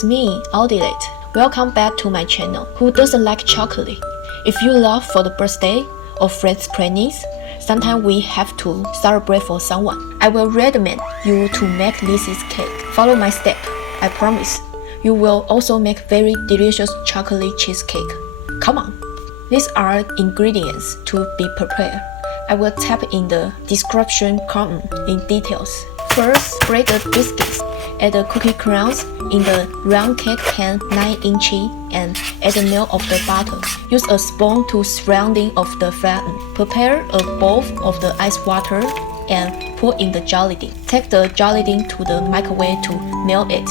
It's me, Audilate. Welcome back to my channel. Who doesn't like chocolate? If you love for the birthday or friend's pregnancy, sometimes we have to celebrate for someone. I will recommend you to make this cake. Follow my step. I promise. You will also make very delicious chocolate cheesecake. Come on. These are ingredients to be prepared. I will tap in the description column in details. First, break the biscuits. Add the cookie crumbs in the round cake pan 9 inches and add the milk of the butter. Use a spoon to surrounding of the flatten. Prepare a bowl of the ice water and put in the gelatin. Take the gelatin to the microwave to melt it.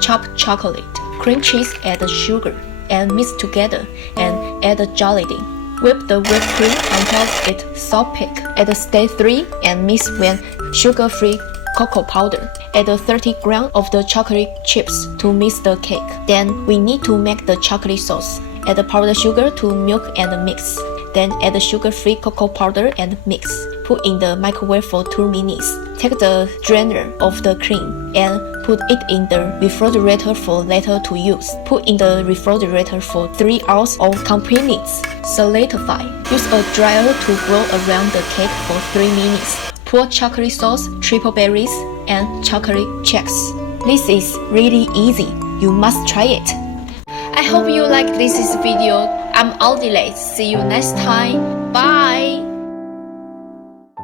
Chop chocolate, cream cheese, add the sugar, and mix together and add the gelatin. Whip the whipped cream until it's soft thick. Add step 3 and mix with sugar-free cocoa powder. Add 30 grams of the chocolate chips to mix the cake. Then we need to make the chocolate sauce. Add the powdered sugar to milk and mix. Then add the sugar-free cocoa powder and mix. Put in the microwave for 2 minutes. Take the strainer of the cream and put it in the refrigerator for later to use. Put in the refrigerator for 3 hours or complete minutes. Solidify. Use a dryer to roll around the cake for 3 minutes. Pour chocolate sauce, triple berries, and chocolate checks. This is really easy. You must try it. I hope you like this video. I'm Audilate. See you next time. Bye.